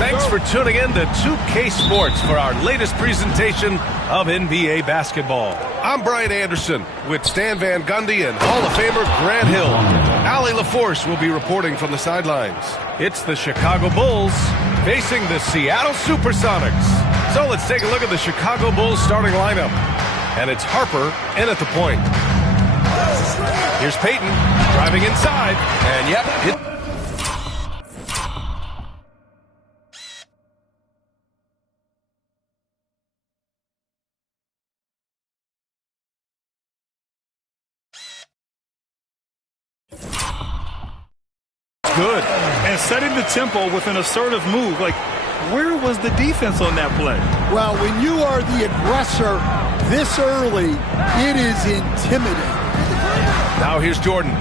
Thanks for tuning in to 2K Sports for our latest presentation of NBA basketball. I'm Brian Anderson with Stan Van Gundy and Hall of Famer Grant Hill. Allie LaForce will be reporting from the sidelines. It's the Chicago Bulls facing the Seattle Supersonics. So let's take a look at the Chicago Bulls starting lineup. And it's Harper in at the point. Here's Payton driving inside. And yep, good. And setting the tempo with an assertive move. Like, where was the defense on that play? Well, when you are the aggressor this early, it is intimidating. Now here's Jordan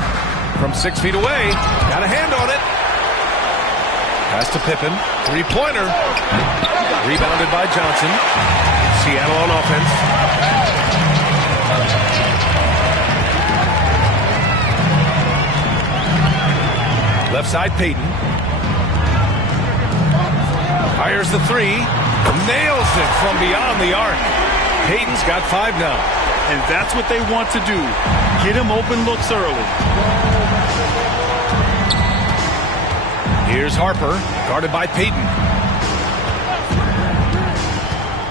from 6 feet away. Got a hand on it. Pass to Pippen. Three-pointer. Rebounded by Johnson. Seattle on offense. Left side, Payton. Fires the three. Nails it from beyond the arc. Payton's got 5 now. And that's what they want to do. Get him open looks early. Here's Harper, guarded by Payton.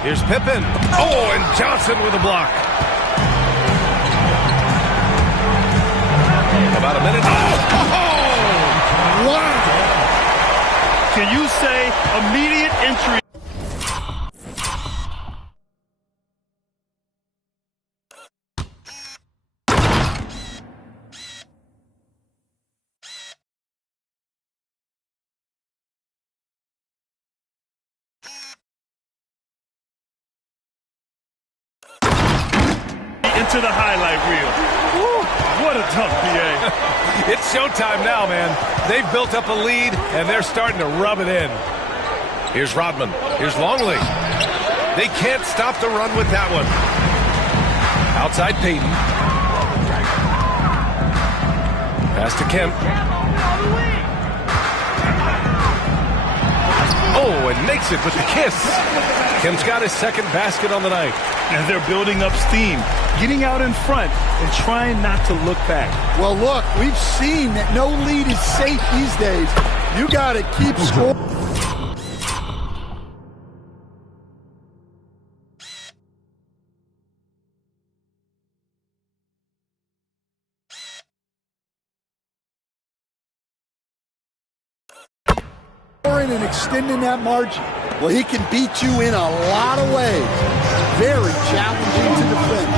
Here's Pippen. Oh, and Johnson with a block. About a minute. Wow. Can you say immediate entry? Into the highlight reel. Woo, what a dunk, BA. It's showtime now, man. They've built up a lead, and they're starting to rub it in. Here's Rodman. Here's Longley. They can't stop the run with that one. Outside Payton. Pass to Kemp. Oh, and makes it with the kiss. Kemp's got his second basket on the night. And they're building up steam, getting out in front and trying not to look back. Well, look, we've seen that no lead is safe these days. You got to keep scoring. And extending that margin. Well, he can beat you in a lot of ways. Very challenging to defend.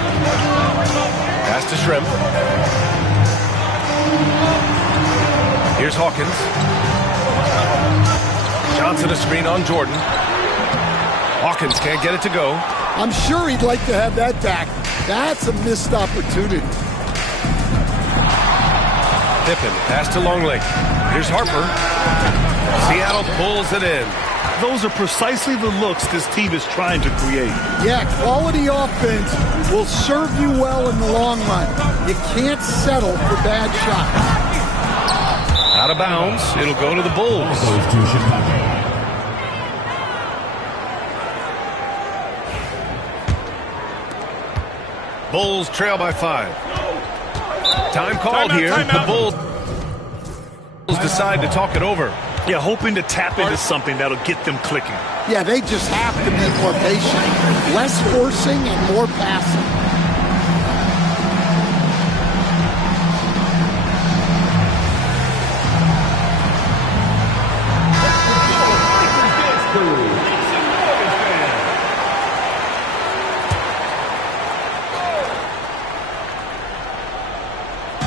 Pass to Shrimp. Here's Hawkins. Johnson a screen on Jordan. Hawkins can't get it to go. I'm sure he'd like to have that back. That's a missed opportunity. Pippen, pass to Longley. Here's Harper. Seattle pulls it in. Those are precisely the looks this team is trying to create. Yeah, quality offense will serve you well in the long run. You can't settle for bad shots. Out of bounds. It'll go to the Bulls. Bulls trail by 5. Time called here. The Bulls decide to talk it over. Yeah, hoping to tap into something that'll get them clicking. Yeah, they just have to be more patient. Less forcing and more passing.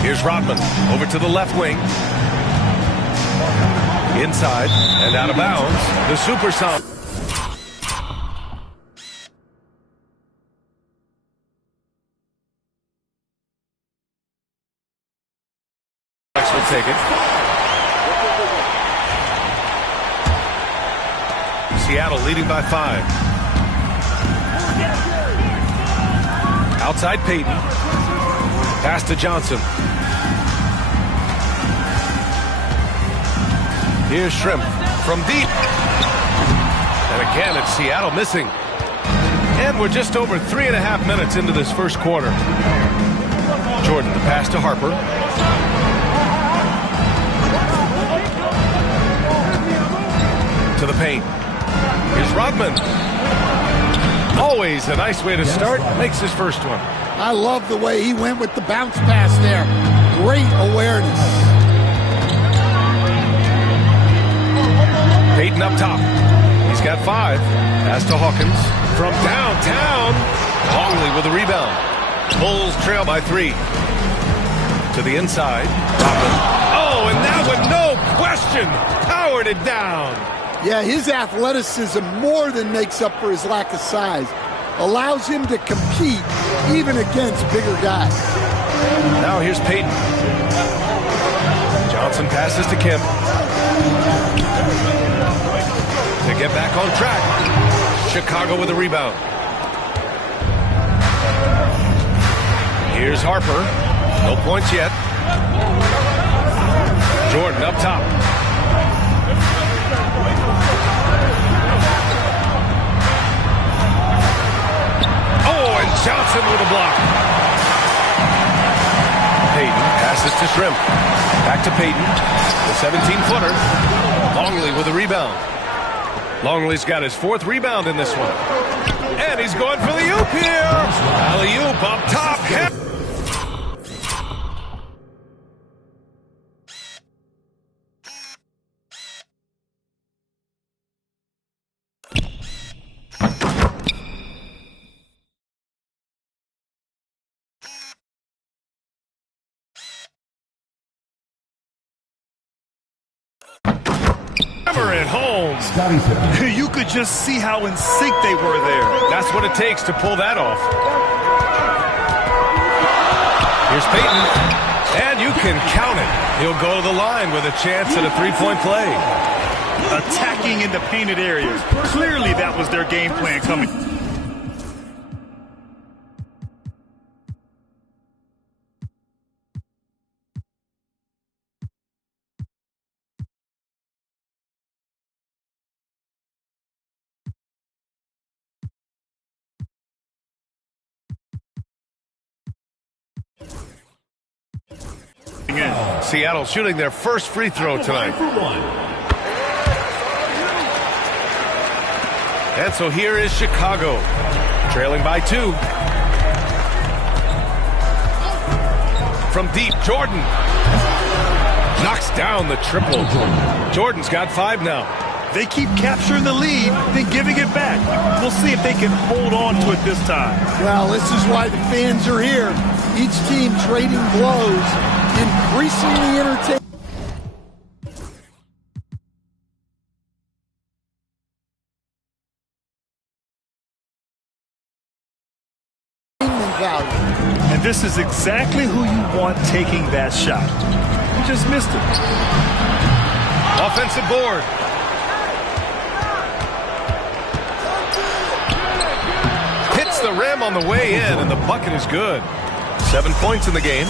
Here's Rodman over to the left wing. Inside and out of bounds. The Supersonics. Will take it. Seattle leading by 5. Outside Payton. Pass to Johnson. Here's Shrimp from deep. Again, it's Seattle missing. And we're just over 3.5 minutes into this first quarter. Jordan, the pass to Harper. To the paint. Here's Rodman. Always a nice way to start. Makes his first one. I love the way he went with the bounce pass there. Great awareness. Payton up top. He's got 5. Pass to Hawkins. From downtown. Longley with a rebound. Bulls trail by 3. To the inside. Rodman. Oh, and that one, no question, powered it down. Yeah, his athleticism more than makes up for his lack of size. Allows him to compete even against bigger guys. Now here's Payton. Johnson passes to Kemp. To get back on track. Chicago with a rebound. Here's Harper. No points yet. Jordan up top. Oh, and Johnson with a block. Payton passes to Shrimp. Back to Payton. The 17-footer. Longley with a rebound. Longley's got his 4th rebound in this one. And he's going for the oop here. Alley-oop up top. At home. You could just see how in sync they were there. That's what it takes to pull that off. Here's Payton. And you can count it. He'll go to the line with a chance at a 3-point play. Attacking in the painted areas. Clearly that was their game plan coming. Seattle shooting their first free throw tonight. And so here is Chicago, trailing by 2. From deep, Jordan knocks down the triple. Jordan's got 5 now. They keep capturing the lead, then giving it back. We'll see if they can hold on to it this time. Well, this is why the fans are here. Each team trading blows, increasingly entertaining. And this is exactly who you want taking that shot. You just missed it. Offensive board. Hits the rim on the way in, and the bucket is good. 7 points in the game.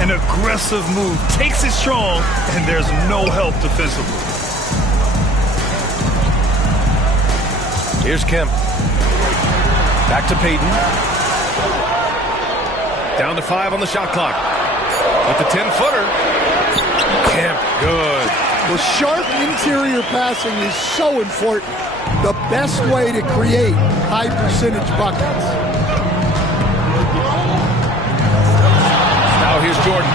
An aggressive move. Takes it strong, and there's no help defensively. Here's Kemp. Back to Payton. Down to 5 on the shot clock. With the 10-footer. Kemp, good. Well, sharp interior passing is so important. The best way to create high-percentage buckets. Now here's Jordan.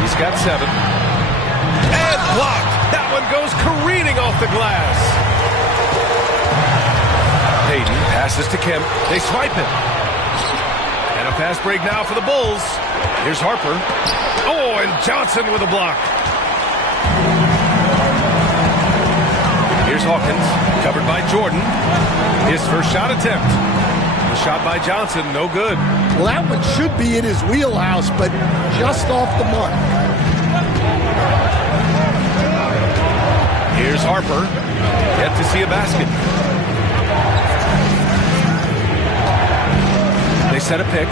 He's got 7. And blocked. That one goes careening off the glass. Payton passes to Kemp. They swipe it. And a fast break now for the Bulls. Here's Harper. Oh, and Johnson with a block. Here's Hawkins, covered by Jordan. His first shot attempt. The shot by Johnson, no good. Well, that one should be in his wheelhouse, but just off the mark. Here's Harper. Yet to see a basket. They set a pick.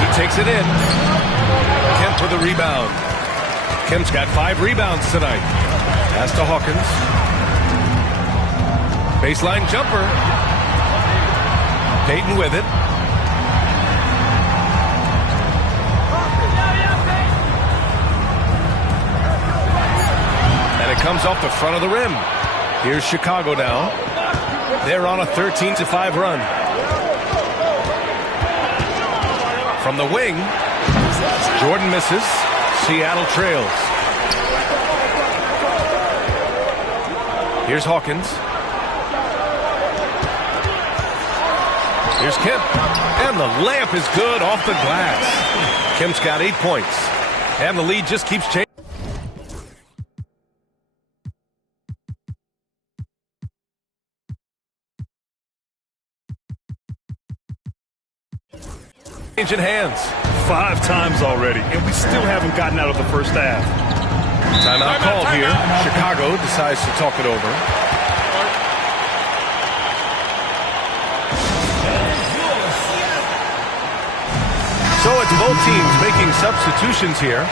He takes it in. Kemp with a rebound. Kemp's got 5 rebounds tonight. Pass to Hawkins. Baseline jumper. Peyton with it. And it comes off the front of the rim. Here's Chicago now. They're on a 13-5 run. From the wing, Jordan misses. Seattle trails. Here's Hawkins. Here's Kemp. And the layup is good off the glass. Kemp's got 8 points. And the lead just keeps changing. Changing hands. 5 times already, and we still haven't gotten out of the first half. Timeout called here. Chicago decides to talk it over. So it's both teams making substitutions here.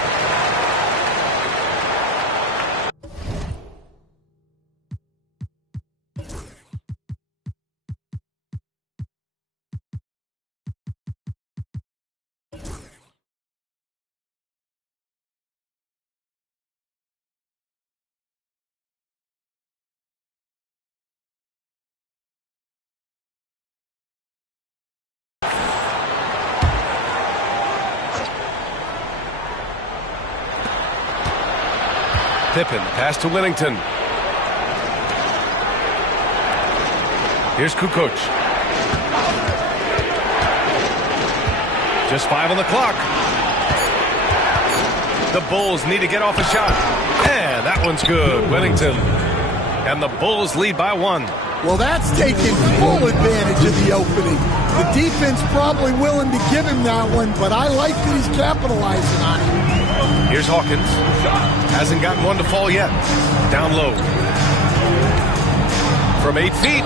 Pippen, pass to Whittington. Here's Kukoc. Just 5 on the clock. The Bulls need to get off a shot. And that one's good. Whittington. And the Bulls lead by 1. Well, that's taking full advantage of the opening. The defense probably willing to give him that one, but I like that he's capitalizing on it. Here's Hawkins. Hasn't gotten one to fall yet. Down low. From 8 feet.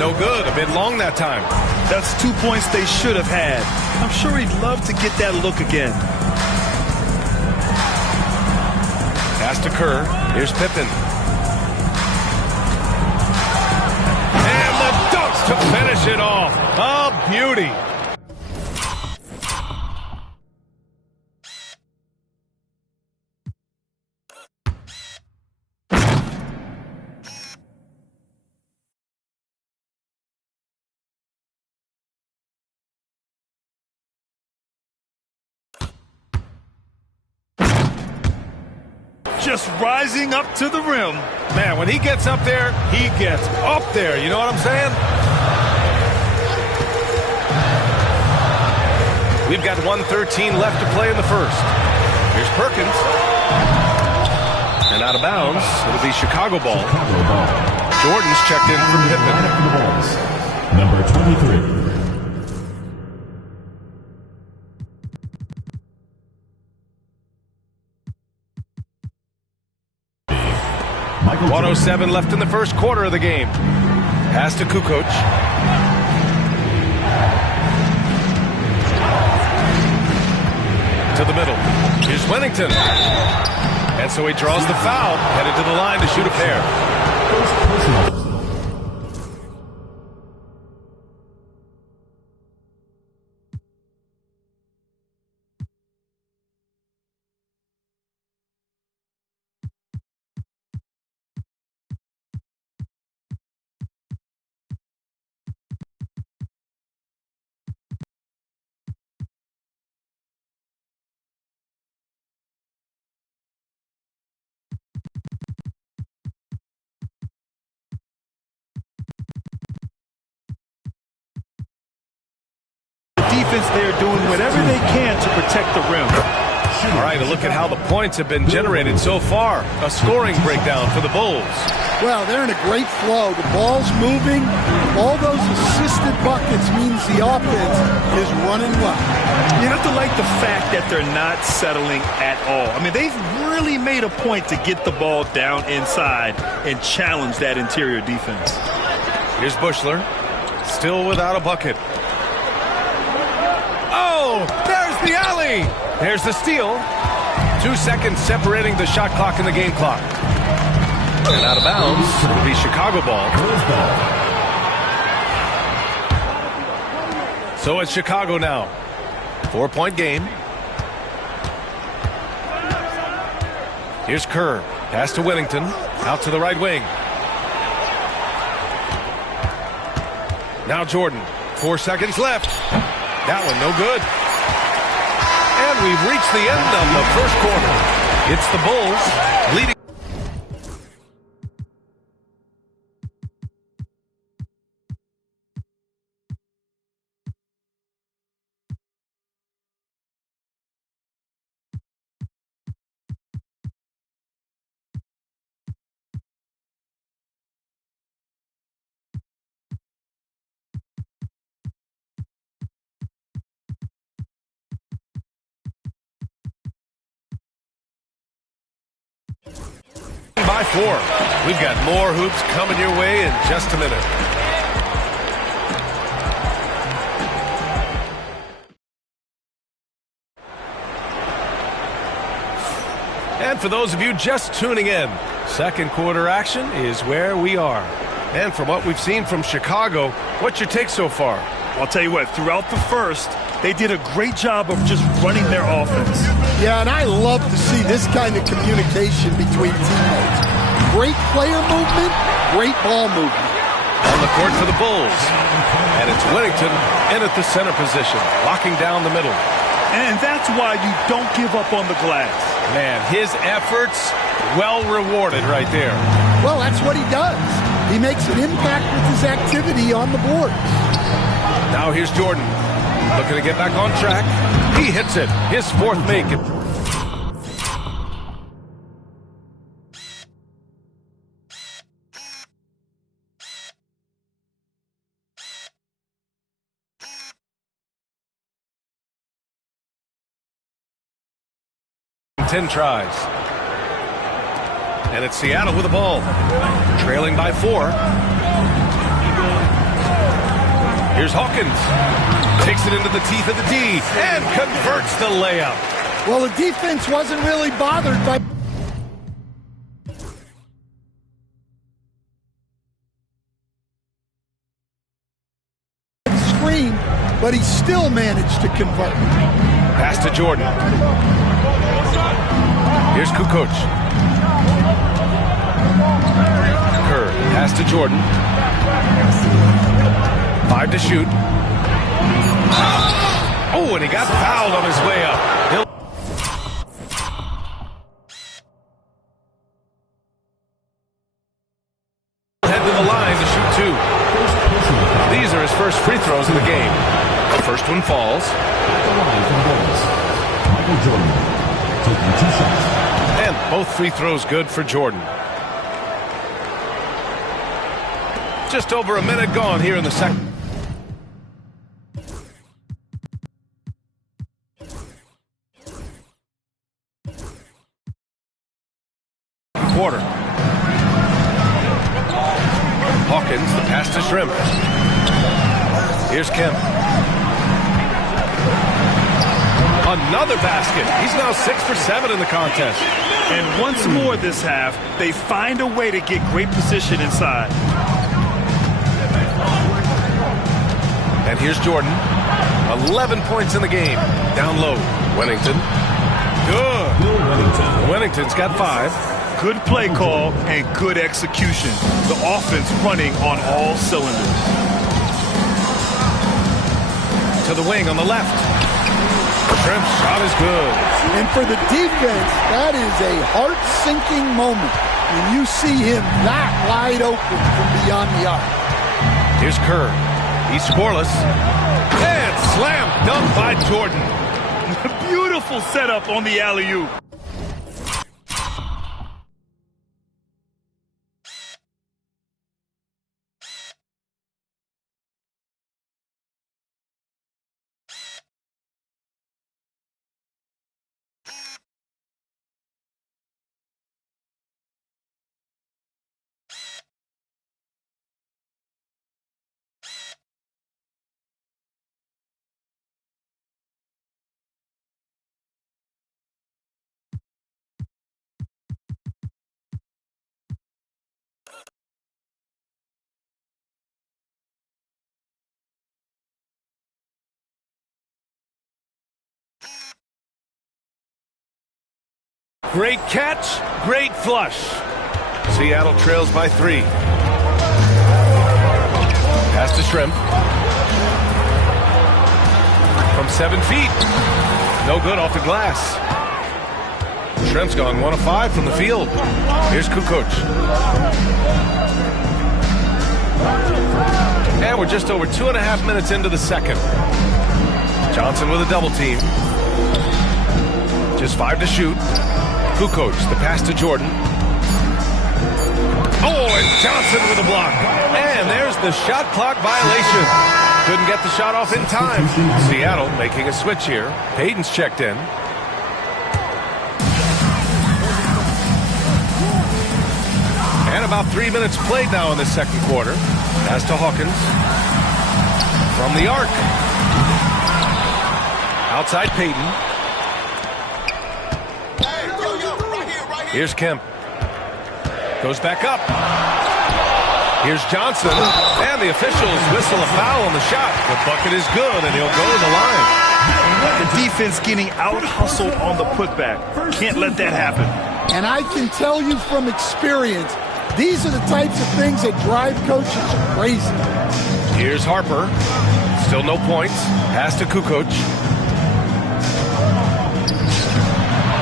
No good. A bit long that time. That's 2 points they should have had. I'm sure he'd love to get that look again. Pass to Kerr. Here's Pippen. And the dunks to finish it off. A beauty. Just rising up to the rim. Man, when he gets up there, he gets up there. You know what I'm saying? We've got 1:13 left to play in the first. Here's Perkins. And out of bounds, it'll be Chicago ball. Jordan's checked in for Pippen. Number 23. 1:07 left in the first quarter of the game. Pass to Kukoc. To the middle. Here's Whittington. And so he draws the foul, headed to the line to shoot a pair. Defense there doing whatever they can to protect the rim. All right, a look at how the points have been generated so far. A scoring breakdown for the Bulls. Well, they're in a great flow. The ball's moving. All those assisted buckets means the offense is running well. You have to like the fact that they're not settling at all. I mean, they've really made a point to get the ball down inside and challenge that interior defense. Here's Bushler. Still without a bucket. Oh, there's the alley. There's the steal. 2 seconds separating the shot clock and the game clock. And out of bounds, it'll be Chicago ball. So it's Chicago now. 4-point game. Here's Kerr. Pass to Whittington. Out to the right wing. Now Jordan. 4 seconds left. That one no good. And we've reached the end of the first quarter. It's the Bulls leading. By 4. We've got more hoops coming your way in just a minute. And for those of you just tuning in, second quarter action is where we are. And from what we've seen from Chicago, what's your take so far? I'll tell you what, throughout the first, they did a great job of just running their offense. Yeah, and I love to see this kind of communication between teammates. Great player movement, great ball movement. On the court for the Bulls. And it's Whittington in at the center position, locking down the middle. And that's why you don't give up on the glass. Man, his efforts well rewarded right there. Well, that's what he does. He makes an impact with his activity on the board. Now here's Jordan. Looking to get back on track. He hits it. His 4th make. Ten tries. And it's Seattle with the ball. Trailing by 4. Here's Hawkins. Takes it into the teeth of the D and converts the layup. Well, the defense wasn't really bothered by the screen, but he still managed to convert. Pass to Jordan. Here's Kukoc. Kerr. Pass to Jordan. 5 to shoot. Oh, and he got fouled on his way up. He'll head to the line to shoot 2. These are his first free throws of the game. The first one falls. The line for the Bulls. Michael Jordan taking 2 shots. And both free throws good for Jordan. Just over a minute gone here in the second quarter. Hawkins, the pass to Shrimp. Here's Kemp. Another basket. He's now 6 for 7 in the contest. And once more this half, they find a way to get great position inside. And here's Jordan. 11 points in the game. Down low. Whittington. Good. Whittington's got 5. Good play call and good execution. The offense running on all cylinders. To the wing on the left. Shrimp's shot is good. And for the defense, that is a heart-sinking moment when you see him that wide open from beyond the arc. Here's Kerr. He's scoreless. And slam dunk by Jordan. Beautiful setup on the alley-oop. Great catch, great flush. Seattle trails by 3. Pass to Shrimp. From 7 feet. No good off the glass. Shrimp's gone 1 of 5 from the field. Here's Kukoc. And we're just over 2.5 minutes into the second. Johnson with a double team. Just 5 to shoot. Kukoc, the pass to Jordan. Oh, and Johnson with a block. And there's the shot clock violation. Couldn't get the shot off in time. Seattle making a switch here. Payton's checked in. And about 3 minutes played now in the second quarter. Pass to Hawkins. From the arc. Outside Payton. Here's Kemp. Goes back up. Here's Johnson. And the officials whistle a foul on the shot. The bucket is good, and he'll go to the line. The defense getting out-hustled on the putback. Can't let that happen. And I can tell you from experience, these are the types of things that drive coaches crazy. Here's Harper. Still no points. Pass to Kukoc.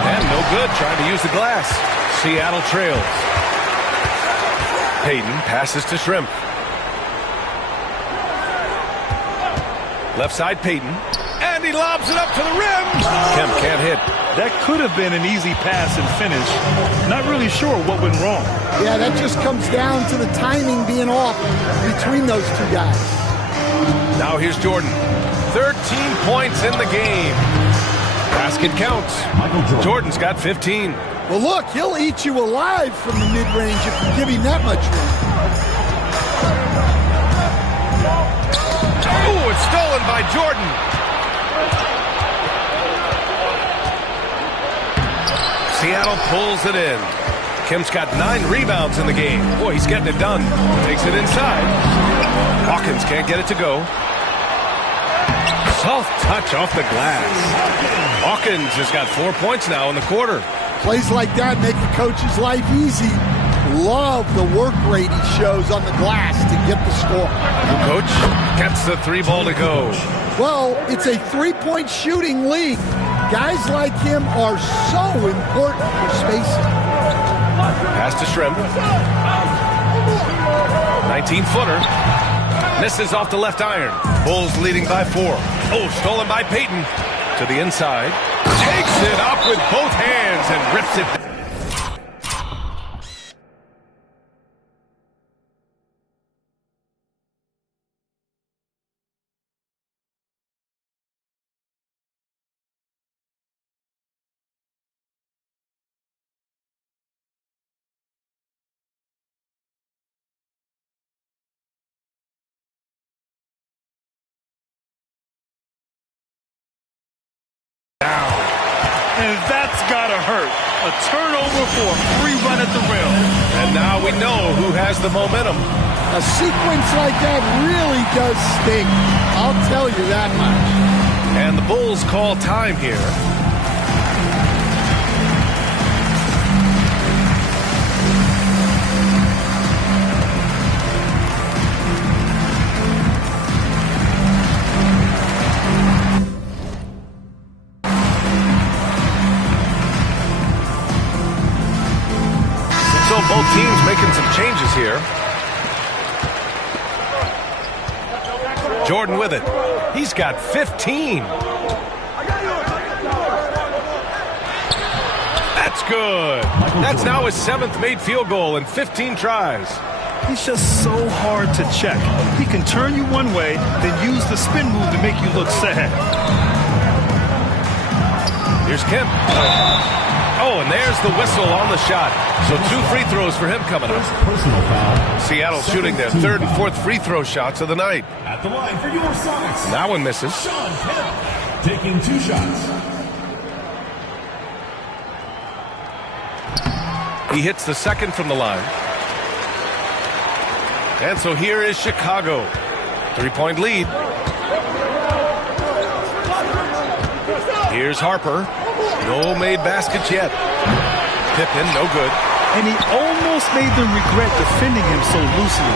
And no good, trying to use the glass. Seattle trails. Payton passes to Shrimp. Left side Payton. And he lobs it up to the rim. Kemp can't hit. That could have been an easy pass and finish. Not really sure what went wrong. Yeah, that just comes down to the timing being off between those two guys. Now here's Jordan. 13 points in the game. Basket counts. Jordan's got 15. Well, look, he'll eat you alive from the mid-range if you give him that much room. Ooh, it's stolen by Jordan. Seattle pulls it in. Kemp's got 9 rebounds in the game. Boy, he's getting it done. Takes it inside. Hawkins can't get it to go. Soft touch off the glass. Hawkins has got 4 points now in the quarter. Plays like that make the coach's life easy. Love the work rate he shows on the glass to get the score. The coach gets the 3 ball to go. Well, it's a 3-point shooting league. Guys like him are so important for spacing. Pass to Shrimp. 19-footer. Misses off the left iron. Bulls leading by 4. Oh, stolen by Payton. To the inside. Takes it up with both hands and rips it down. And that's gotta hurt. A turnover for a free run at the rim. And now we know who has the momentum. A sequence like that really does sting. I'll tell you that much. And the Bulls call time here. So both teams making some changes here. Jordan with it. He's got 15. That's good. That's now his 7th made field goal in 15 tries. He's just so hard to check. He can turn you one way, then use the spin move to make you look sad. Here's Kemp. Oh, and there's the whistle on the shot. So 2 free throws for him coming up. Seattle shooting their 3rd and 4th free throw shots of the night. At the line for your Sonics. That one misses. Sean Kemp taking 2 shots. He hits the 2nd from the line. And so here is Chicago. 3-point lead. Here's Harper. No made baskets yet. Pippen, no good. And he almost made them regret defending him so loosely.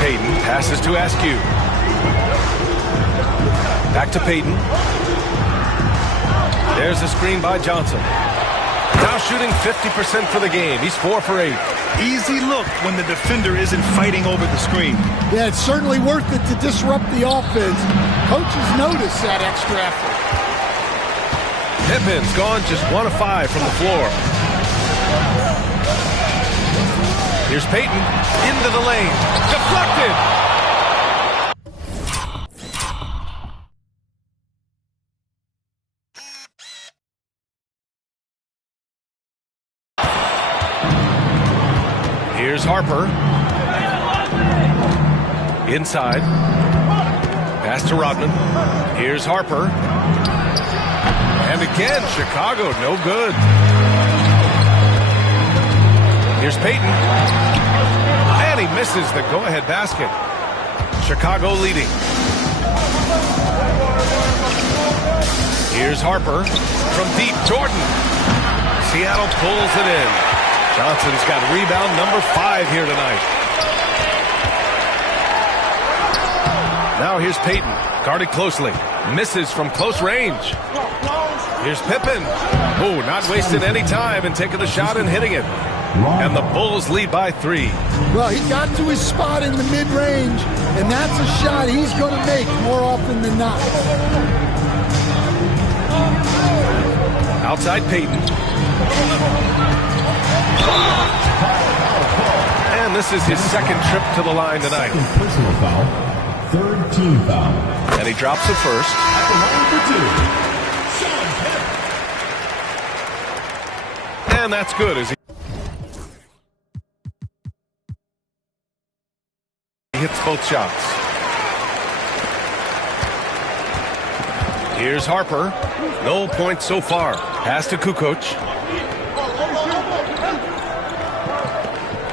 Payton passes to Askew. Back to Payton. There's a screen by Johnson. Now shooting 50% for the game. He's 4 for 8. Easy look when the defender isn't fighting over the screen. Yeah, it's certainly worth it to disrupt the offense. Coaches notice that extra effort. Pippen's gone just 1 of 5 from the floor. Here's Payton into the lane. Deflected! Here's Harper. Inside. Pass to Rodman. Here's Harper. And again, Chicago, no good. Here's Payton. And he misses the go-ahead basket. Chicago leading. Here's Harper. From deep, Jordan. Seattle pulls it in. Johnson's got rebound number 5 here tonight. Now here's Payton, guarded closely. Misses from close range. Here's Pippen. Oh, not wasting any time and taking the shot and hitting it. And the Bulls lead by 3. Well, he got to his spot in the mid-range, and that's a shot he's going to make more often than not. Outside Payton. And this is his second trip to the line tonight. Second personal foul. Third team foul. And he drops the first. At the line for 2. And that's good as he hits both shots. Here's Harper. No points so far. Pass to Kukoc.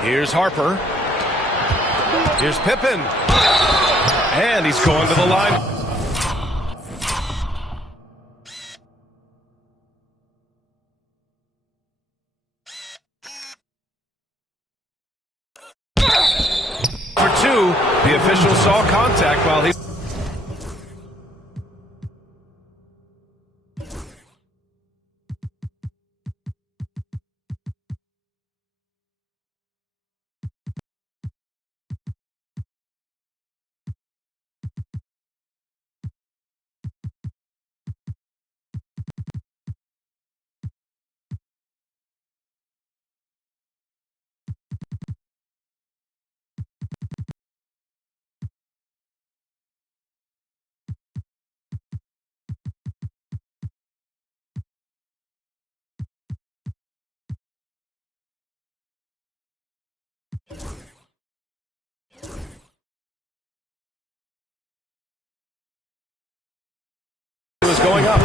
Here's Harper. Here's Pippen. And he's going to the line. For 2, the official saw contact while he was going up.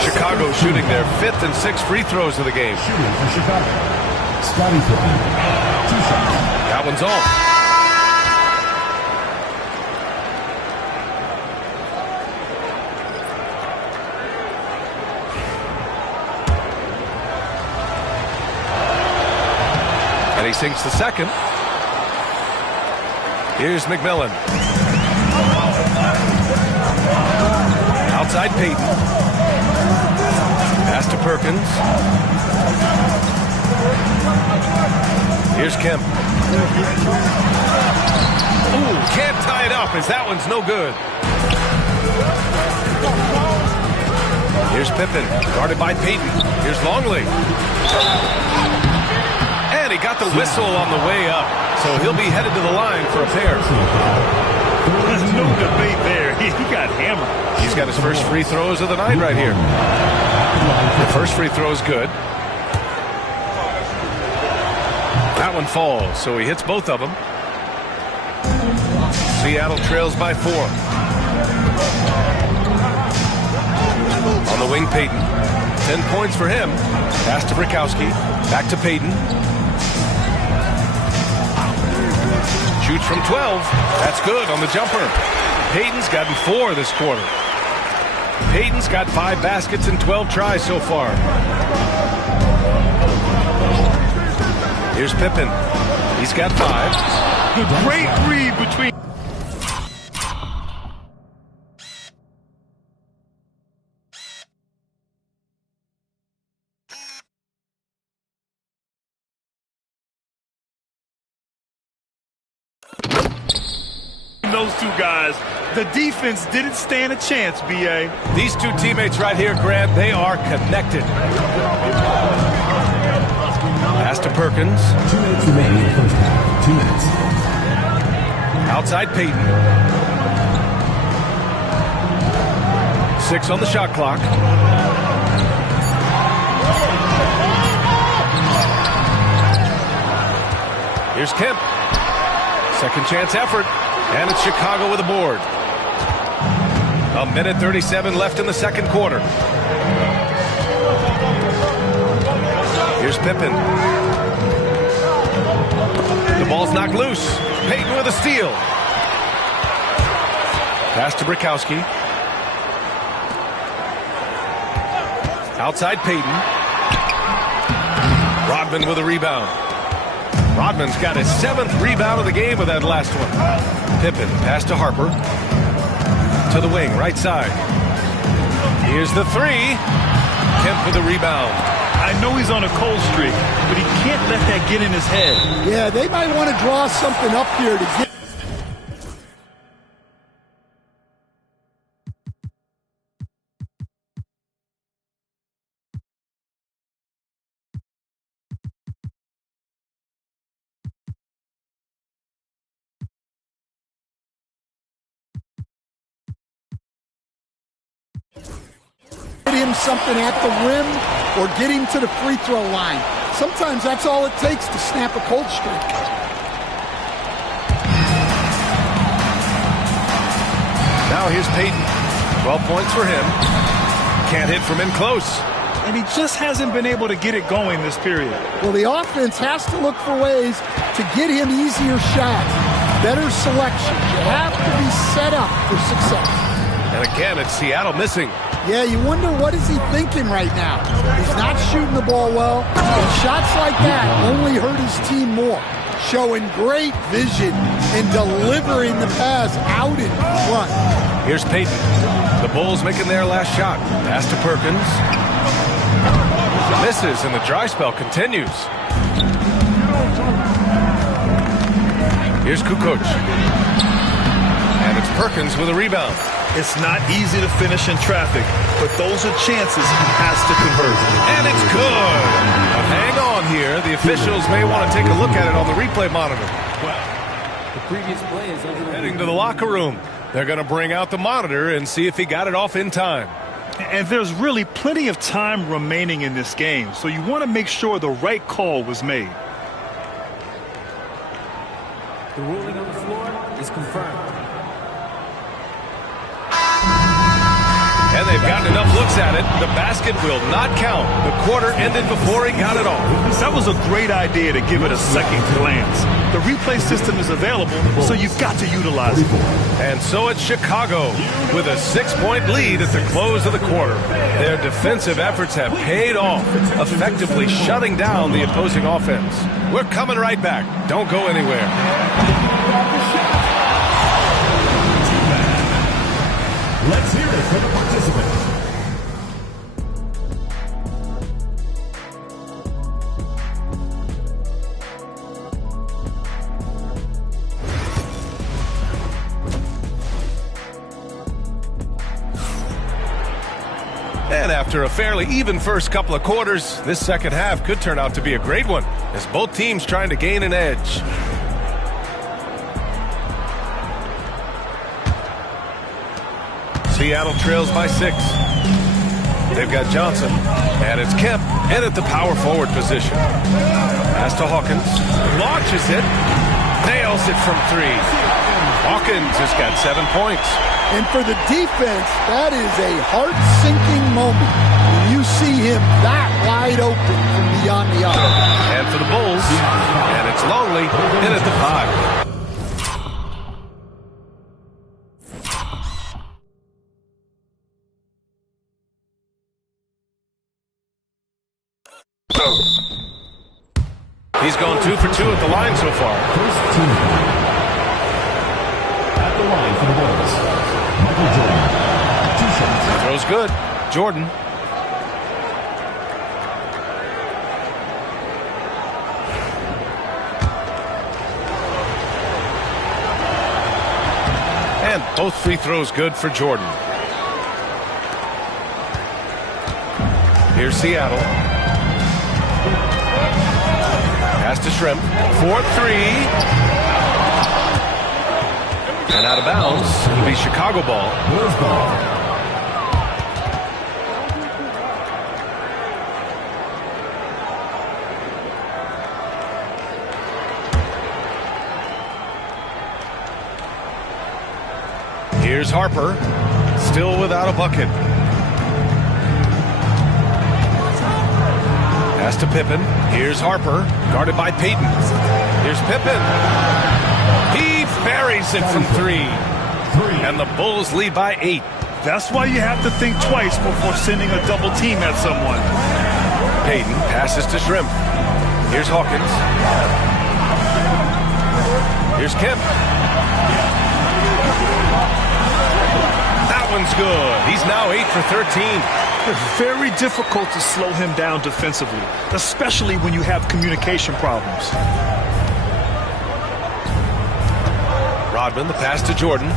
Chicago shooting their 5th and 6th free throws of the game. Shooting for Chicago. Scottie Pippen. 2 shots. That one's off. And he sinks the second. Here's McMillan. Outside Payton. Pass to Perkins. Here's Kemp. Ooh, can't tie it up as that one's no good. Here's Pippen, guarded by Payton. Here's Longley. And he got the whistle on the way up, so he'll be headed to the line for a pair. There's no debate there. He got hammered. He's got his first free throws of the night right here. The first free throw is good. That one falls, so he hits both of them. Seattle trails by 4. On the wing, Payton. 10 points for him. Pass to Brikowski. Back to Payton. Shoots from 12. That's good on the jumper. Payton's gotten 4 this quarter. Payton's got 5 baskets and 12 tries so far. Here's Pippen. He's got 5. Good, great read between. Those two guys, the defense didn't stand a chance, B.A. These two teammates right here, Grant, they are connected. Pass to Perkins. 2 minutes remaining in the first half. 2 minutes. Outside Payton. 6 on the shot clock. Here's Kemp. Second chance effort. And it's Chicago with a board. 1:37 left in the second quarter. Here's Pippen. The ball's knocked loose. Payton with a steal. Pass to Brikowski. Outside Payton. Rodman with a rebound. Rodman's got his 7th rebound of the game with that last one. Pippen, pass to Harper. To the wing, right side. Here's the 3. Kemp with the rebound. I know he's on a cold streak, but he can't let that get in his head. Yeah, they might want to draw something up here to get. Him something at the rim or get him to the free throw line. Sometimes that's all it takes to snap a cold streak. Now here's Payton. 12 points for him. Can't hit from in close. And he just hasn't been able to get it going this period. Well, the offense has to look for ways to get him easier shots, better selection. You have to be set up for success. And again, it's Seattle missing. Yeah, you wonder what is he thinking right now. He's not shooting the ball well, and shots like that only hurt his team more. Showing great vision and delivering the pass out in front. Here's Payton. The Bulls making their last shot. Pass to Perkins. Misses, and the dry spell continues. Here's Kukoc. And it's Perkins with a rebound. It's not easy to finish in traffic, but those are chances he has to convert. And it's good. Now hang on here. The officials may want to take a look at it on the replay monitor. Well, the previous play is over. Heading to the locker room. They're going to bring out the monitor and see if he got it off in time. And there's really plenty of time remaining in this game, so you want to make sure the right call was made. The ruling on the floor is confirmed. And they've gotten enough looks at it. The basket will not count. The quarter ended before he got it off. That was a great idea to give it a second glance. The replay system is available, so you've got to utilize it. And so it's Chicago with a 6-point lead at the close of the quarter. Their defensive efforts have paid off, effectively shutting down the opposing offense. We're coming right back. Don't go anywhere. Let's hear it from the participants. And after a fairly even first couple of quarters, this second half could turn out to be a great one, as both teams trying to gain an edge. Seattle trails by 6. They've got Johnson, and it's Kemp in at the power forward position. Pass to Hawkins, launches it, nails it from 3. Hawkins has got 7 points. And for the defense, that is a heart-sinking moment when you see him that wide open from beyond the arc. And for the Bulls, and it's Longley in at the 5. 2 for 2 at the line so far. First team foul. At the line for the Bulls, Michael Jordan. 2 shots. Throws good. Jordan. And both free throws good for Jordan. Here's Seattle. Pass to Shrimp. 4-3. And out of bounds. It'll be Chicago ball. Bulls ball. Here's Harper, still without a bucket. Pass to Pippen. Here's Harper, guarded by Payton. Here's Pippen. He buries it from 3. And the Bulls lead by 8. That's why you have to think twice before sending a double team at someone. Payton passes to Shrimp. Here's Hawkins. Here's Kemp. That one's good. He's now 8 for 13. It's very difficult to slow him down defensively, especially when you have communication problems. Rodman, the pass to Jordan.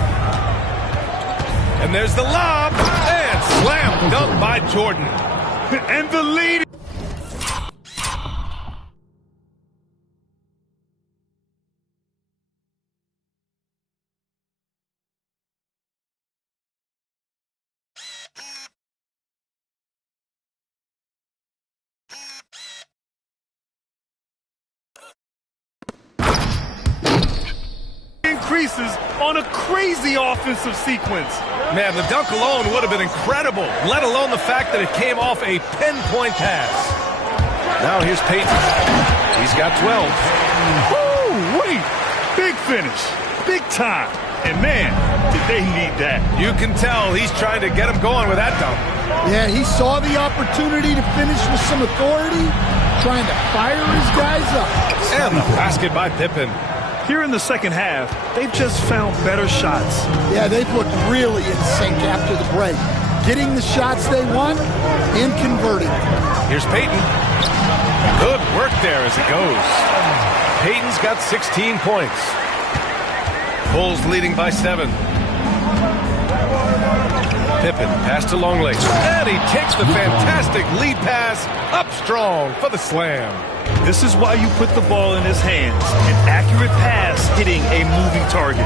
And there's the lob. And slam dunk by Jordan. And the lead. Increases on a crazy offensive sequence. Man, the dunk alone would have been incredible, let alone the fact that it came off a pinpoint pass. Now here's Payton. He's got 12. Woo, wait. Big finish. Big time. And man, did they need that. You can tell he's trying to get him going with that dunk. Yeah, he saw the opportunity to finish with some authority, trying to fire his guys up. And the basket by Pippen. Here in the second half, they've just found better shots. Yeah, they've looked really in sync after the break. Getting the shots they want and converting. Here's Payton. Good work there as it goes. Payton's got 16 points. Bulls leading by 7. Pippen, pass to Longley. And he takes the fantastic lead pass up strong for the slam. This is why you put the ball in his hands. An accurate pass hitting a moving target.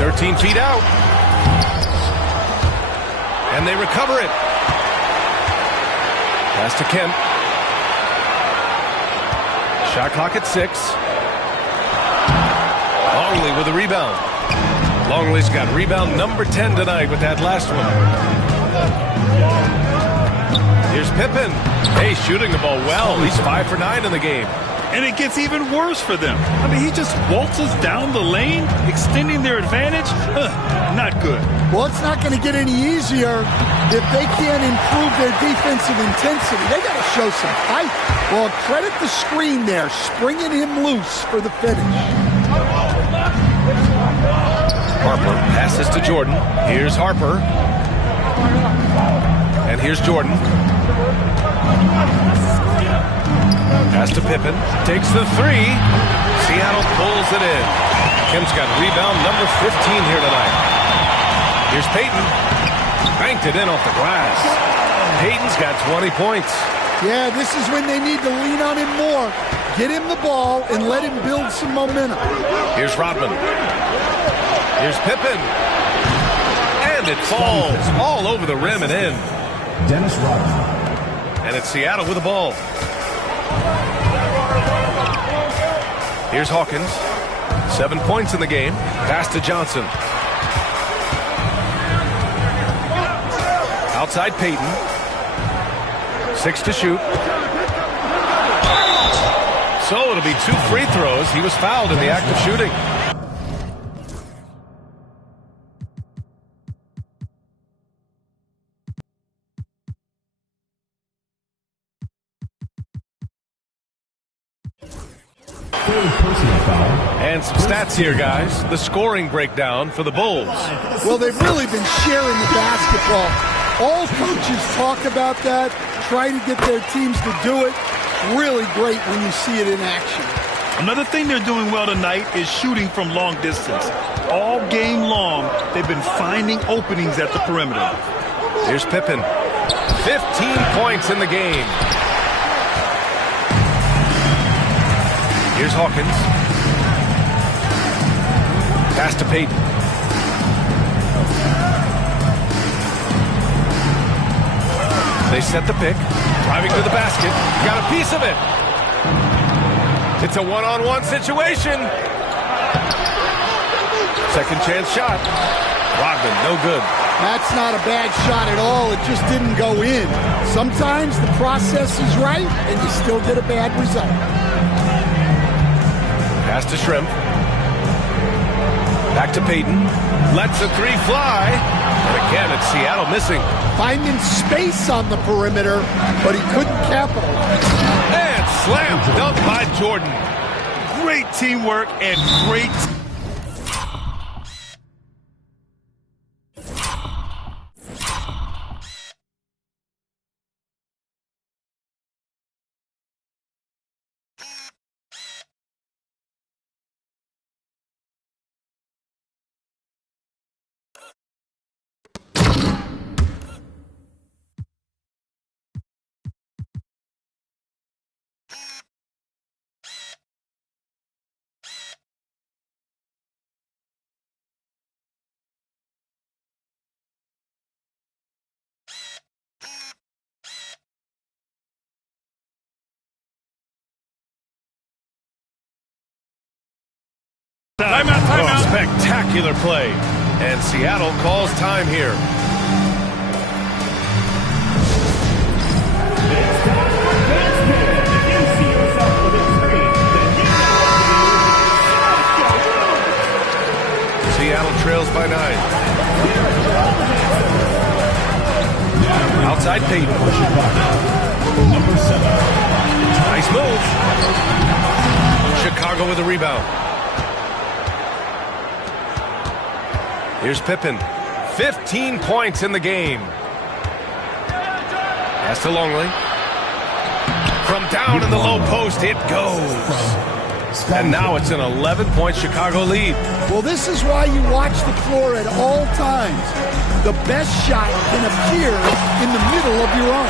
13 feet out. And they recover it. Pass to Kemp. Shot clock at 6. Longley with a rebound. Longley's got rebound number 10 tonight with that last one. Here's Pippen. Hey, shooting the ball well. He's 5 for 9 in the game. And it gets even worse for them. I mean, he just waltzes down the lane, extending their advantage. Not good. Well, it's not going to get any easier if they can't improve their defensive intensity. They got to show some fight. Well, credit the screen there, springing him loose for the finish. Harper passes to Jordan. Here's Harper. And here's Jordan. Pass to Pippen. Takes the 3. Seattle pulls it in. Kemp's got rebound number 15 here tonight. Here's Payton. Banked it in off the glass. Payton's got 20 points. Yeah, this is when they need to lean on him more. Get him the ball and let him build some momentum. Here's Rodman. Here's Pippen. And it falls all over the rim and in. Dennis Rodman. And it's Seattle with the ball. Here's Hawkins. 7 points in the game. Pass to Johnson. Outside Payton. 6 to shoot. So it'll be 2 free throws. He was fouled in the act of shooting. And some stats here, guys. The scoring breakdown for the Bulls. Well, they've really been sharing the basketball. All coaches talk about that, try to get their teams to do it. Really great when you see it in action. Another thing they're doing well tonight is shooting from long distance. All game long, they've been finding openings at the perimeter. Here's Pippen. 15 points in the game. Here's Hawkins. Pass to Payton. They set the pick. Driving to the basket. Got a piece of it. It's a one-on-one situation. Second chance shot. Rodman, no good. That's not a bad shot at all. It just didn't go in. Sometimes the process is right, and you still get a bad result. Pass to Shrimp. Back to Payton. Lets a three fly. And again, it's Seattle missing. Finding space on the perimeter, but he couldn't capitalize. And slam dunk by Jordan. Great teamwork and great... Timeout. Spectacular play. And Seattle calls time here. Seattle trails by 9. Outside Payton. Number 7. Nice move. Chicago with a rebound. Here's Pippen. 15 points in the game. Pass to Longley. From down in the low post, it goes. And now it's an 11-point Chicago lead. Well, this is why you watch the floor at all times. The best shot can appear in the middle of your own.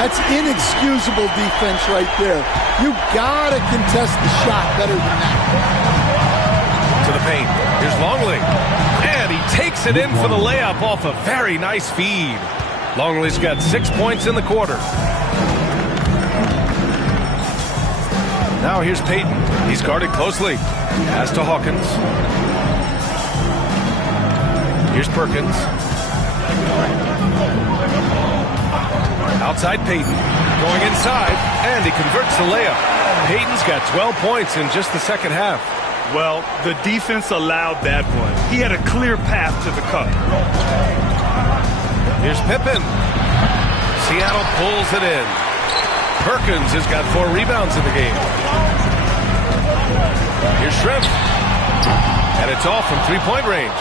That's inexcusable defense right there. You gotta contest the shot better than that. To the paint. Here's Longley. And he takes it in for the layup off a very nice feed. Longley's got 6 points in the quarter. Now here's Payton. He's guarded closely. Pass to Hawkins. Here's Perkins. Outside Payton. Going inside. And he converts the layup. Payton's got 12 points in just the second half. Well, the defense allowed that one. He had a clear path to the cup. Here's Pippen. Seattle pulls it in. Perkins has got 4 rebounds in the game. Here's Shrimp. And it's off from three-point range.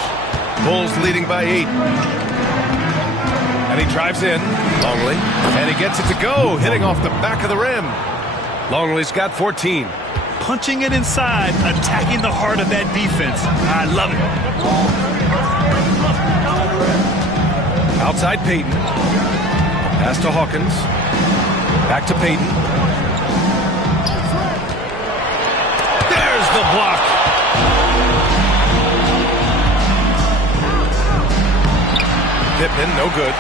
Bulls leading by 8. And he drives in. Longley. And he gets it to go, hitting off the back of the rim. Longley's got 14. Punching it inside, attacking the heart of that defense. I love it. Outside Payton. Pass to Hawkins. Back to Payton. There's the block. Pippen, no good.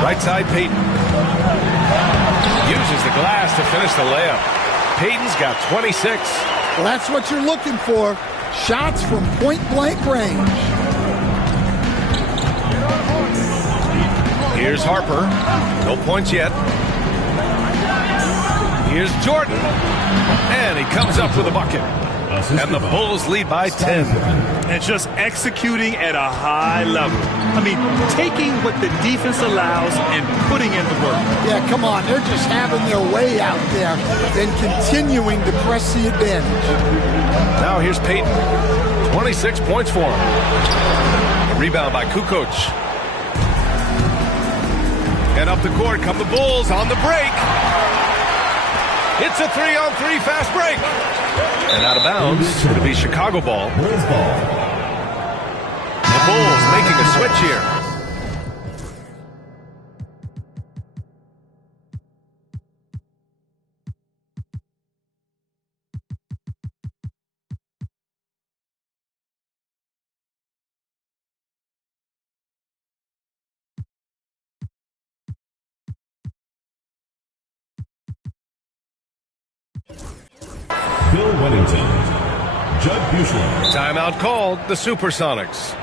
Right side Payton. Uses the glass to finish the layup. Payton's got 26. Well, that's what you're looking for. Shots from point-blank range. Here's Harper. No points yet. Here's Jordan. And And he comes up with a bucket. And the Bulls lead by 10. And just executing at a high level. I mean, taking what the defense allows and putting in the work. Yeah, come on. They're just having their way out there and continuing to press the advantage. Now here's Peyton. 26 points for him. A rebound by Kukoc. And up the court come the Bulls on the break. It's a 3-on-3 fast break. And out of bounds, it'll be Chicago ball. The Bulls making a switch here. Bill Wennington. Judd Bushler. Timeout called, the Supersonics.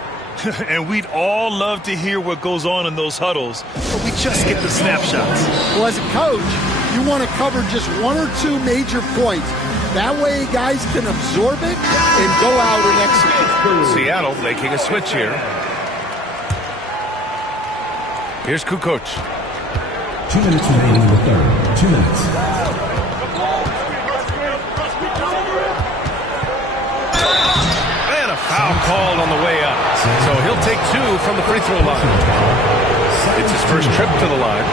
And we'd all love to hear what goes on in those huddles, but we just get the snapshots. Well, as a coach, you want to cover just one or two major points. That way guys can absorb it and go out and execute. Seattle making a switch here. Here's Kukoc. 2 minutes remaining in the third. 2 minutes. And a foul called on the way up. So he'll take 2 from the free throw line. It's his first trip to the line.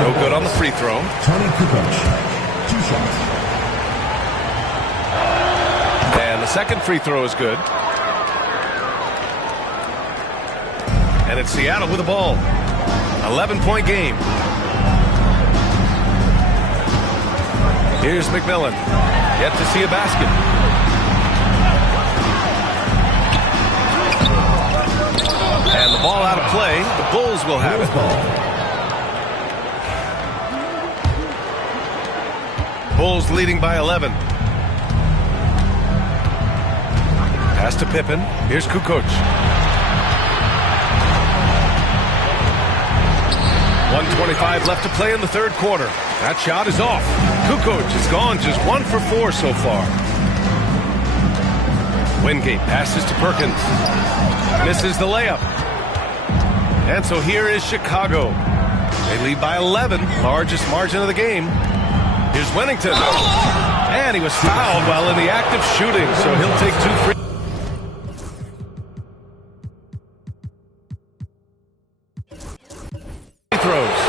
No good on the free throw. Tony Kukoc. 2 shots. And the second free throw is good. And it's Seattle with the ball. 11-point game. Here's McMillan. Yet to see a basket. And the ball out of play. The Bulls will have it. Bulls leading by 11. Pass to Pippen. Here's Kukoc. 1:25 left to play in the third quarter. That shot is off. Kukoc has gone just 1 for 4 so far. Wingate passes to Perkins. Misses the layup. And so here is Chicago. They lead by 11, largest margin of the game. Here's Wennington. And he was fouled while in the act of shooting, so he'll take 2 free throws.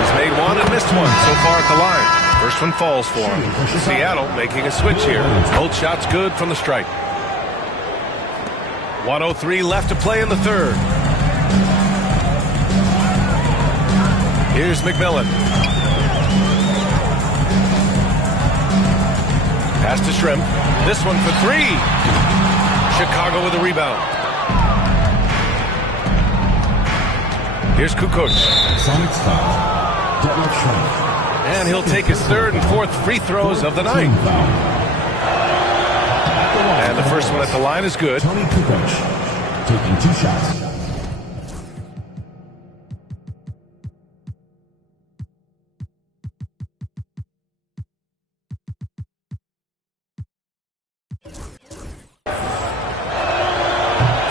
He's made 1 and missed 1 so far at the line. First one falls for him. Seattle making a switch here. Both shots good from the strike. 1:03 left to play in the third. Here's McMillan. Pass to Shrimp. This one for 3. Chicago with a rebound. Here's Kukoc. Sonics foul. Detlef Schrempf. And he'll take his third and fourth free throws of the night. And the first one at the line is good. Tony Kukoc taking 2 shots.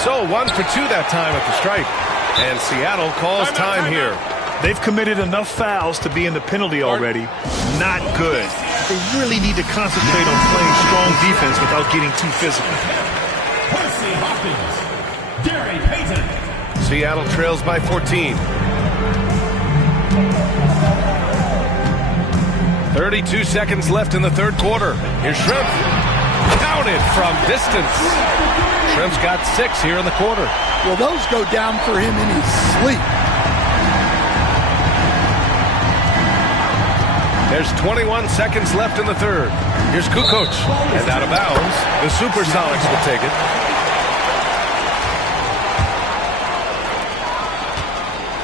So 1 for 2 that time at the strike. And Seattle calls time here. They've committed enough fouls to be in the penalty already. Not good. They really need to concentrate on playing strong defense without getting too physical. Percy Hopkins. Gary Payton. Seattle trails by 14. 32 seconds left in the third quarter. Here's Shrimp. Counted from distance. Shrimp's got 6 here in the quarter. Well, those go down for him in his sleep. There's 21 seconds left in the third. Here's Kukoc. And out of bounds, the Supersonics will take it.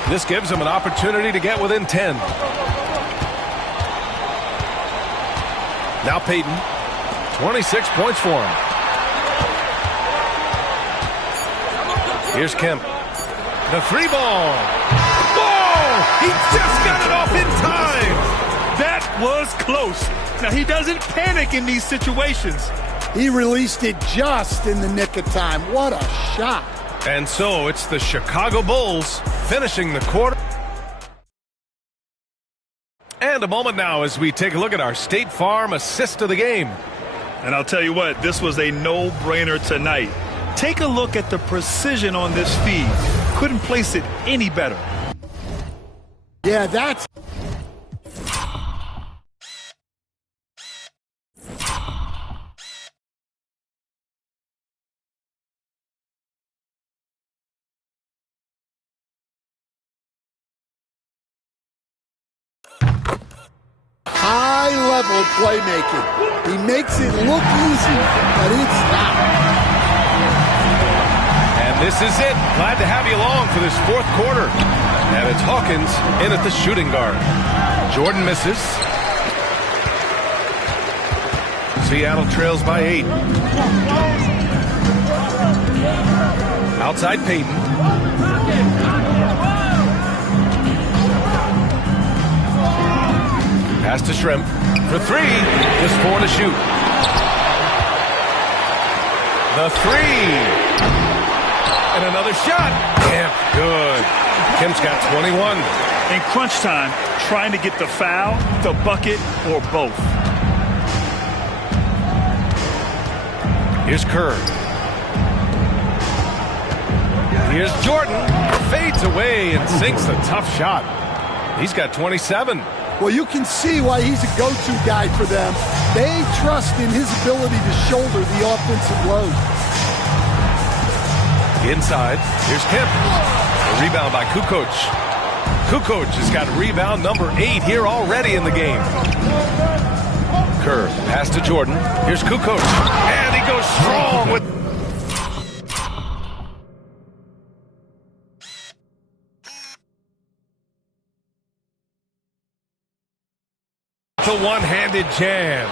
This gives them an opportunity to get within 10. Now Peyton. 26 points for him. Here's Kemp. The 3 ball. Whoa! He just got it off in time. That was close. Now, he doesn't panic in these situations. He released it just in the nick of time. What a shot. And so it's the Chicago Bulls finishing the quarter. And a moment now as we take a look at our State Farm assist of the game. And I'll tell you what, this was a no-brainer tonight. Take a look at the precision on this feed. Couldn't place it any better. Yeah, that's... high-level playmaking. He makes it look easy, but it's not. And this is it. Glad to have you along for this fourth quarter. And it's Hawkins in at the shooting guard. Jordan misses. Seattle trails by 8. Outside Peyton. Pass to Shrimp for 3. Just 4 to shoot. The 3. And another shot. Kemp, good. Kemp's got 21. In crunch time, trying to get the foul, the bucket, or both. Here's Kerr. Here's Jordan. Fades away and sinks a tough shot. He's got 27. Well, you can see why he's a go-to guy for them. They trust in his ability to shoulder the offensive load. Inside, here's Kemp. A rebound by Kukoc. Kukoc has got rebound number 8 here already in the game. Kerr, pass to Jordan. Here's Kukoc. And he goes strong with... the one-handed jam.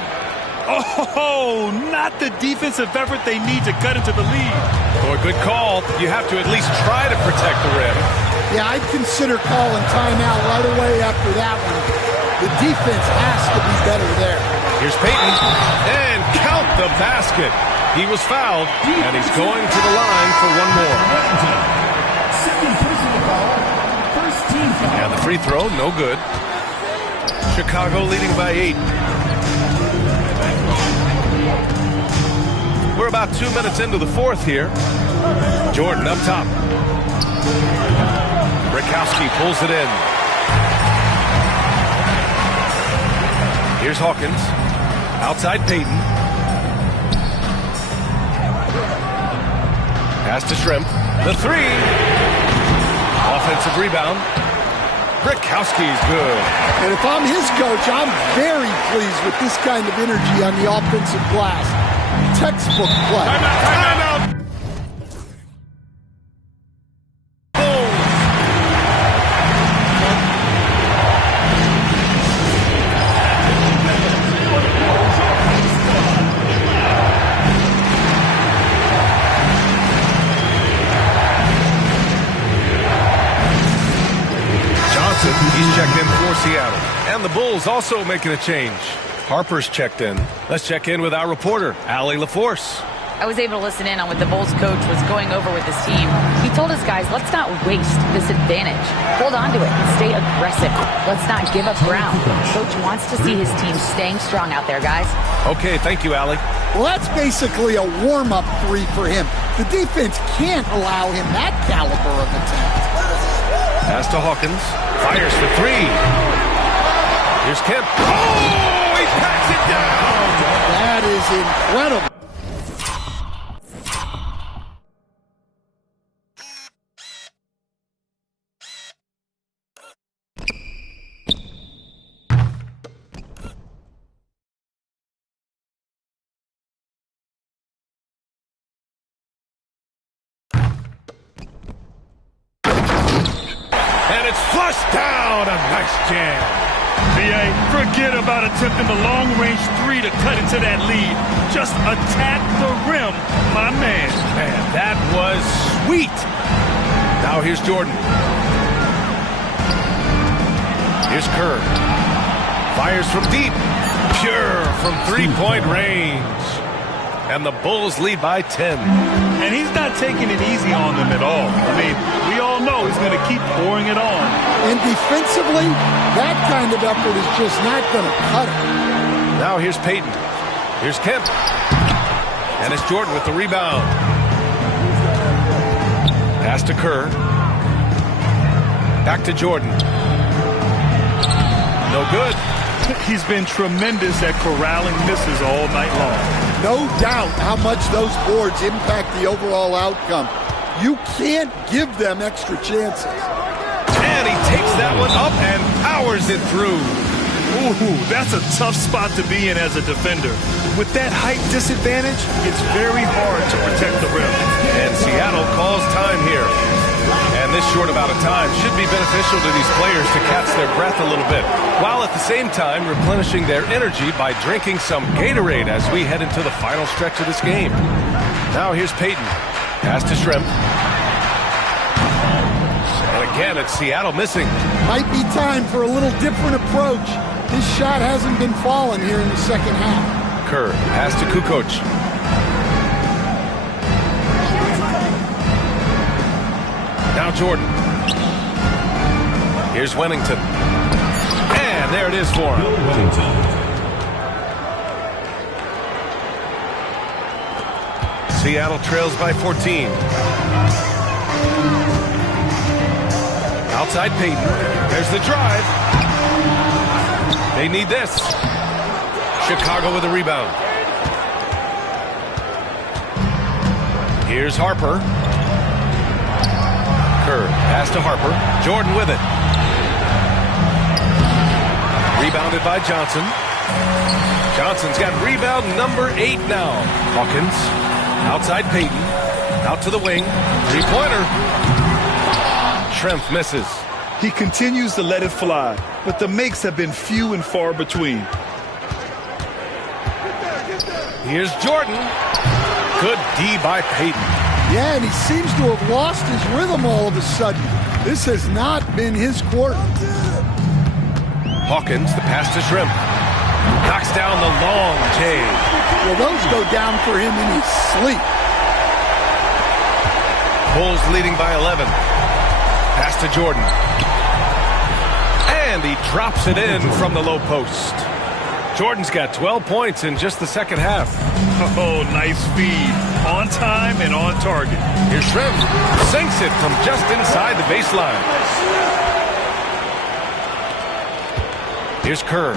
Oh, not the defensive effort they need to cut into the lead. Oh, good call. You have to at least try to protect the rim. Yeah, I'd consider calling timeout right away after that one. The defense has to be better there. Here's Peyton. And count the basket. He was fouled, and he's going to the line for one more. And the free throw, no good. Chicago leading by 8. We're about 2 minutes into the fourth here. Jordan up top. Brickowski pulls it in. Here's Hawkins. Outside Peyton. Pass to Shrimp. The 3. Offensive rebound. Brickowski's good. And if I'm his coach, I'm very pleased with this kind of energy on the offensive glass. Textbook play. Timeout. He's checked in for Seattle. And the Bulls also making a change. Harper's checked in. Let's check in with our reporter, Allie LaForce. I was able to listen in on what the Bulls coach was going over with his team. He told his guys, let's not waste this advantage. Hold on to it and stay aggressive. Let's not give up ground. Coach wants to see his team staying strong out there, guys. Okay, thank you, Allie. Well, that's basically a warm-up 3 for him. The defense can't allow him that caliber of attempt. Pass to Hawkins. Fires for 3. Here's Kemp. Oh, he packs it down. That is incredible. And it's flushed down. A nice jam. B.A., forget about attempting the long-range 3 to cut into that lead. Just attack the rim, my man. Man, that was sweet. Now here's Jordan. Here's Kerr. Fires from deep. Pure from three-point range. And the Bulls lead by 10. And he's not taking it easy on them at all. I mean, we all know he's going to keep pouring it on. And defensively, that kind of effort is just not going to cut it. Now here's Peyton. Here's Kemp. And it's Jordan with the rebound. Pass to Kerr. Back to Jordan. No good. He's been tremendous at corralling misses all night long. No doubt how much those boards impact the overall outcome. You can't give them extra chances. And he takes that one up and powers it through. Ooh, that's a tough spot to be in as a defender. With that height disadvantage, it's very hard to protect the rim. And Seattle calls time here. And this short amount of time should be beneficial to these players to catch their breath a little bit, while at the same time replenishing their energy by drinking some Gatorade as we head into the final stretch of this game. Now here's Peyton. Pass to Shrimp. And again, it's Seattle missing. Might be time for a little different approach. His shot hasn't been falling here in the second half. Kerr, pass to Kukoc. Now Jordan. Here's Wennington. And there it is for him. Seattle trails by 14. Outside Peyton. There's the drive. They need this. Chicago with a rebound. Here's Harper. Kerr, pass to Harper. Jordan with it. Rebounded by Johnson. Johnson's got rebound number 8 now. Hawkins, outside Peyton. Out to the wing. Three-pointer. Schrempf misses. He continues to let it fly, but the makes have been few and far between. Here's Jordan. Good D by Peyton. Yeah, and he seems to have lost his rhythm all of a sudden. This has not been his quarter. Hawkins, the pass to Shrimp. Knocks down the long J. Well, those go down for him in his sleep. Bulls leading by 11. Pass to Jordan. And he drops it in from the low post. Jordan's got 12 points in just the second half. Oh, nice feed. On time and on target. Here's Shrimp. Sinks it from just inside the baseline. Here's Kerr.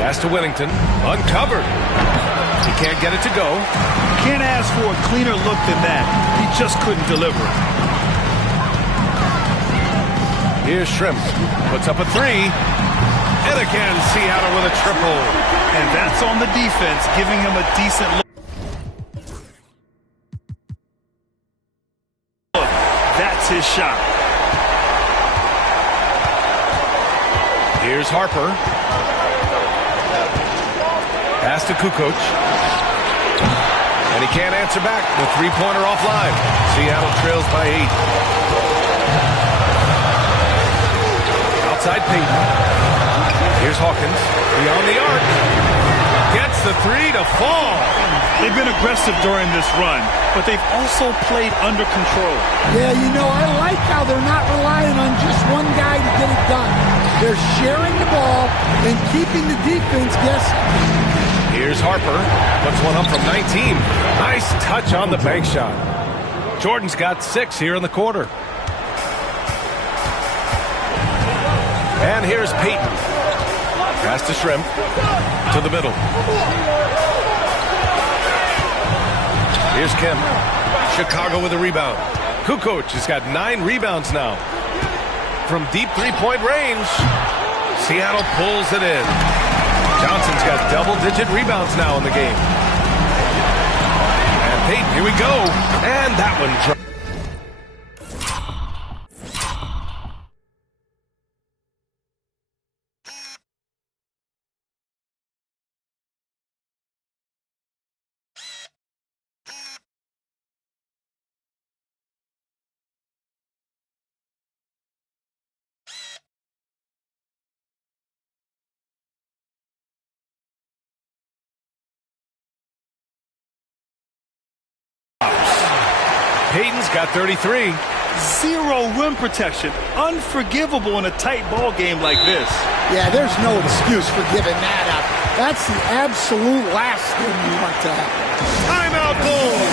Pass to Wennington. Uncovered. He can't get it to go. Can't ask for a cleaner look than that. He just couldn't deliver it. Here's Shrimp. Puts up a three. And again, Seattle with a triple. And that's on the defense, giving him a decent look. That's his shot. Here's Harper. Pass to Kukoc. And he can't answer back. The three-pointer offline. Seattle trails by 8. Outside Peyton. Here's Hawkins. Beyond the arc. Gets the three to fall. They've been aggressive during this run, but they've also played under control. Yeah, you know, I like how they're not relying on just one guy to get it done. They're sharing the ball and keeping the defense guessing. Here's Harper. Puts one up from 19. Nice touch on the bank shot. Jordan's got 6 here in the quarter. And here's Peyton. Pass to Shrimp. To the middle. Here's Kemp. Chicago with a rebound. Kukoc has got 9 rebounds now. From deep three-point range, Seattle pulls it in. Johnson's got double-digit rebounds now in the game. And Peyton, here we go. And that one dropped. Payton's got 33. Zero rim protection. Unforgivable in a tight ball game like this. Yeah, there's no excuse for giving that up. That's the absolute last thing you want to happen. Timeout Bulls.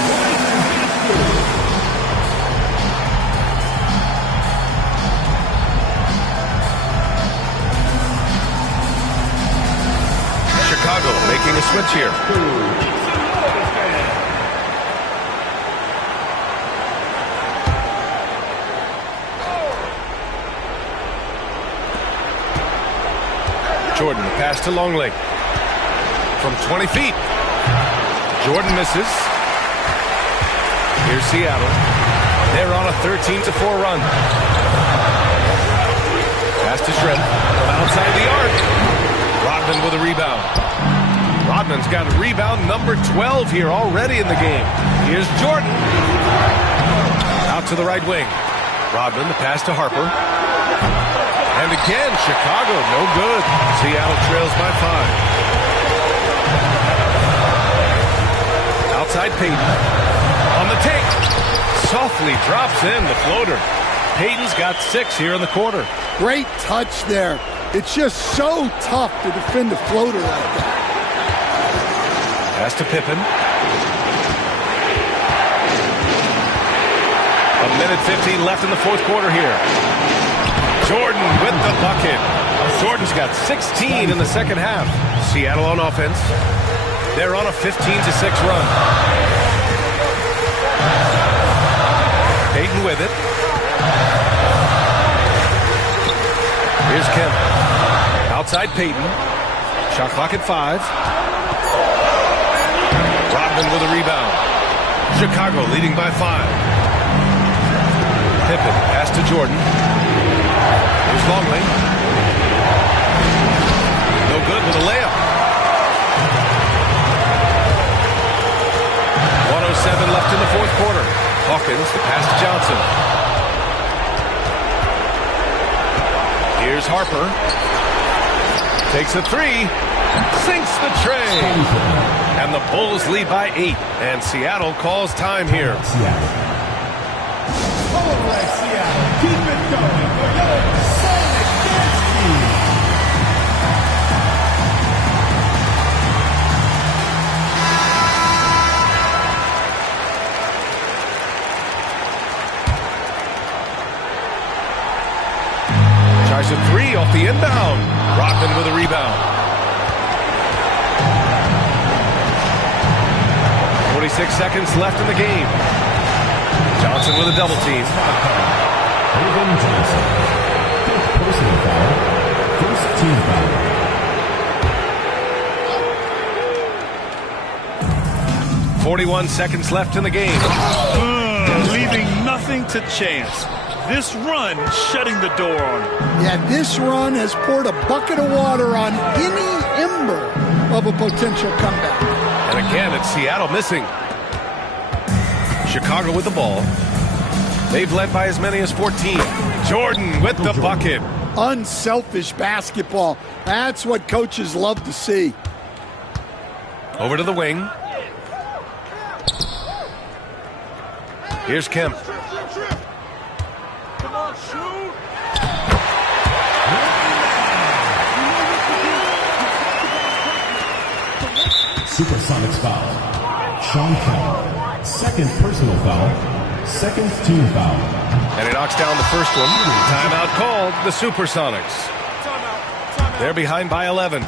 Chicago making a switch here. Jordan, the pass to Longley. From 20 feet. Jordan misses. Here's Seattle. They're on a 13-4 run. Pass to Shred. Outside the arc. Rodman with a rebound. Rodman's got rebound number 12 here already in the game. Here's Jordan. Out to the right wing. Rodman, the pass to Harper. And again, Chicago, no good. Seattle trails by 5. Outside Payton. On the take. Softly drops in the floater. Payton's got 6 here in the quarter. Great touch there. It's just so tough to defend a floater like that. Pass to Pippen. A minute 15 left in the fourth quarter here. Jordan with the bucket. Jordan's got 16 in the second half. Seattle on offense. They're on a 15-6 run. Payton with it. Here's Kemp. Outside Payton. Shot clock at 5. Rodman with a rebound. Chicago leading by 5. Pippen pass to Jordan. Here's Longley. No good with a layup. 1:07 left in the fourth quarter. Hawkins, the pass to Johnson. Here's Harper. Takes a 3. Sinks the tray. And the Bulls lead by 8. And Seattle calls time here. All right, Seattle. Keep it going for your Sonic Dance Team. Tries a 3 off the inbound. Rodman with a rebound. 46 seconds left in the game. Johnson with a double team. Irvin Johnson. Fifth personal foul. First team foul. 41 seconds left in the game. Leaving nothing to chance. This run shutting the door on him. Yeah, this run has poured a bucket of water on any ember of a potential comeback. And again, it's Seattle missing. Chicago with the ball. They've led by as many as 14. Jordan with the bucket. Unselfish basketball. That's what coaches love to see. Over to the wing. Here's Kemp. Come on, shoot. Supersonics foul. Sean Kemp. Second personal foul. Second team foul. And he knocks down the first one. Timeout called, the Supersonics. They're behind by 11.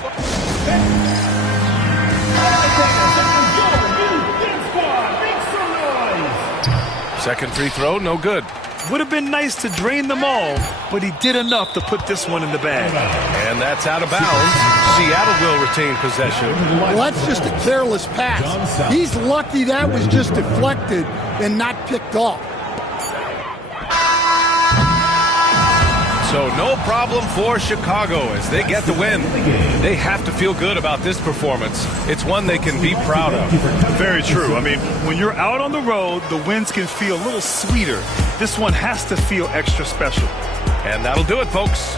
Second free throw, no good. Would have been nice to drain them all, but he did enough to put this one in the bag. And that's out of bounds. Seattle will retain possession. Well, that's just a careless pass. He's lucky that was just deflected and not picked off. So no problem for Chicago as they get the win. They have to feel good about this performance. It's one they can be proud of. Very true. I mean, when you're out on the road, the wins can feel a little sweeter. This one has to feel extra special. And that'll do it, folks.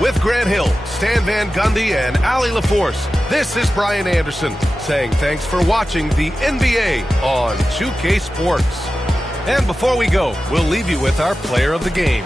With Grant Hill, Stan Van Gundy, and Allie LaForce, this is Brian Anderson saying thanks for watching the NBA on 2K Sports. And before we go, we'll leave you with our player of the game.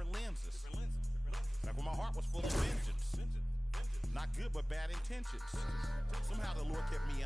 different lenses. Like when my heart was full of vengeance. Not good, but bad intentions. Somehow the Lord kept me